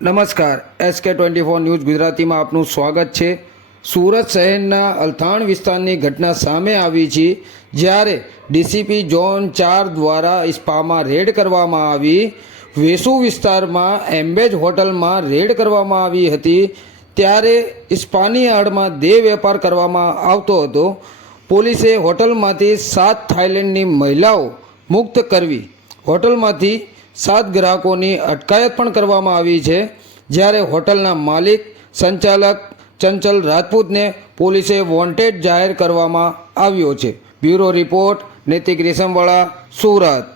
નમસ્કાર. SK twenty four news ગુજરાતીમાં આપનું સ્વાગત છે. સુરત શહેરના અલથાણ વિસ્તારની ઘટના સામે આવી છે, જ્યારે ડીસીપી ઝોન ચાર દ્વારા ઇસ્પામાં રેડ કરવામાં આવી. વેસુ વિસ્તારમાં એમ્બેજ હોટલમાં રેડ કરવામાં આવી હતી, ત્યારે ઇસ્પાની આડમાં દેહ વેપાર કરવામાં આવતો હતો. પોલીસે હોટલમાંથી સાત થાઇલેન્ડની મહિલાઓ મુક્ત કરવી. હોટલમાંથી સાત ગ્રાહકોની અટકાયત પણ કરવામાં આવી છે. જ્યારે હોટલના માલિક, સંચાલક ચંચલ રાજપૂતને પોલીસે વોન્ટેડ જાહેર કરવામાં આવ્યો છે. બ્યુરો રિપોર્ટ, નૈતિક રેશમવાળા સુરત.